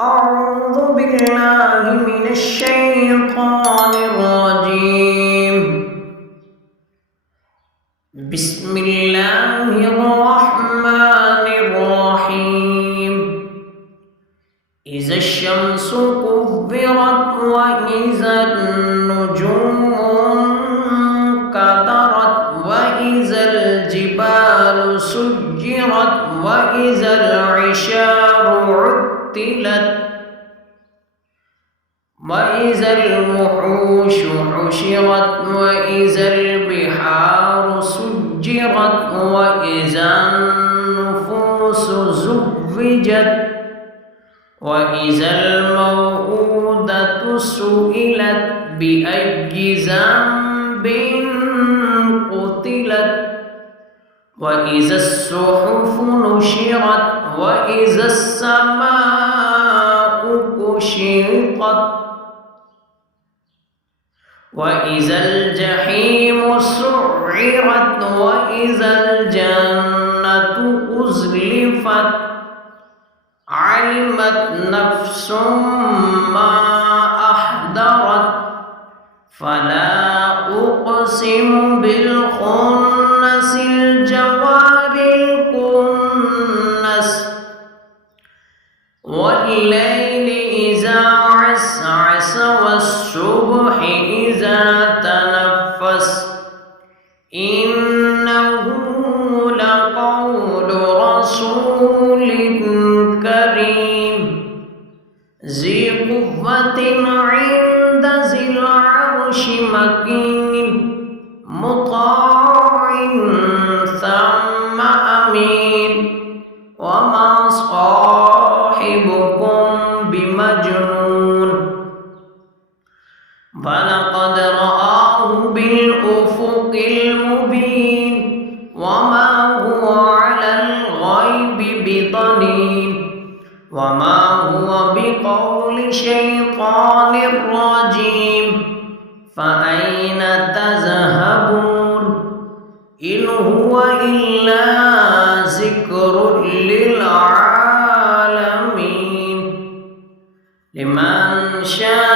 أعوذ بالله من الشيطان الرجيم. بسم الله الرحمن الرحيم. إذا الشمس كورت وإذا النجوم انكدرت وإذا الجبال سجرت وإذا العشار عطلت وإذا الوحوش حشرت وإذا البحار سجرت وإذا النفوس زوجت وإذا الموءودة سئلت بأي ذنب قتلت وإذا الصحف نشرت وإذا السماء كشطت وإذا الجحيم سعرت وإذا الجنة أزلفت علمت نفس ما أحضرت فلا أقسم بالخنس الجوار الكنس والليل إذا عسعس والصبح إذا تنفس إنه لقول رسول كريم ذي قوة عند ذي العرش مكين مطاع ثم أمين وما صاحبكم بمجنون ولقد رآه بالأفق المبين وما هو على الغيب بضنين وما هو بقول شيطان رجيم فأين تذهبون إن هو إلا ذكر للعالمين لمن شاء